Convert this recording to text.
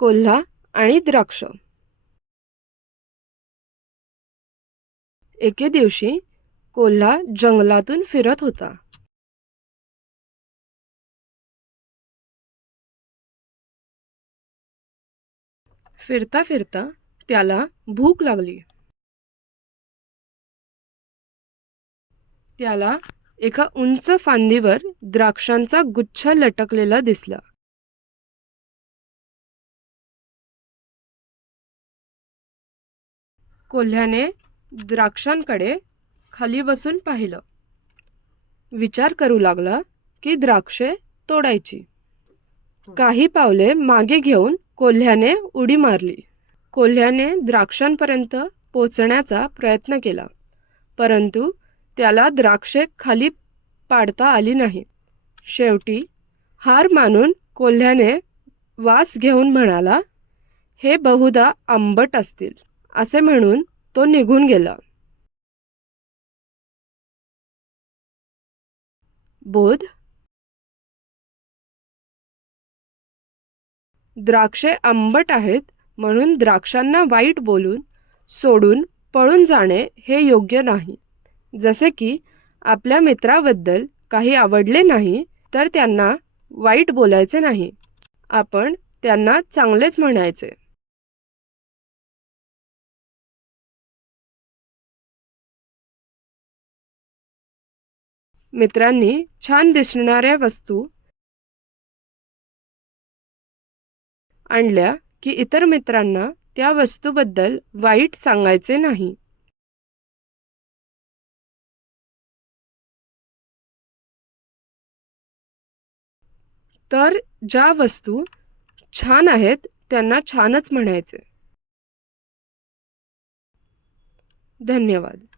कोल्हा आणि द्राक्ष. एके दिवशी कोल्हा जंगलातून फिरत होता. फिरता फिरता त्याला भूक लागली. त्याला एका उंच फांदीवर द्राक्षांचा गुच्छ लटकलेला दिसला. कोल्ह्याने द्राक्षांकडे खाली बसून पाहिलं. विचार करू लागला की द्राक्षे तोडायची. काही पावले मागे घेऊन कोल्ह्याने उडी मारली. कोल्ह्याने द्राक्षांपर्यंत पोचण्याचा प्रयत्न केला, परंतु त्याला द्राक्षे खाली पाडता आली नाहीत. शेवटी हार मानून कोल्ह्याने वास घेऊन म्हणाला, "हे बहुधा आंबट असतील," असे म्हणून तो निघून गेला. बोध: द्राक्षे आंबट आहेत म्हणून द्राक्षांना वाईट बोलून सोडून पळून जाणे हे योग्य नाही. जसे की आपल्या मित्राबद्दल काही आवडले नाही तर त्यांना वाईट बोलायचे नाही. आपण त्यांना चांगलेच म्हणायचे. मित्रांनी छान दिसणाऱ्या वस्तू आणल्या की इतर मित्रांना त्या वस्तूबद्दल वाईट सांगायचे नाही. तर ज्या वस्तू छान आहेत त्यांना छानच म्हणायचे. धन्यवाद.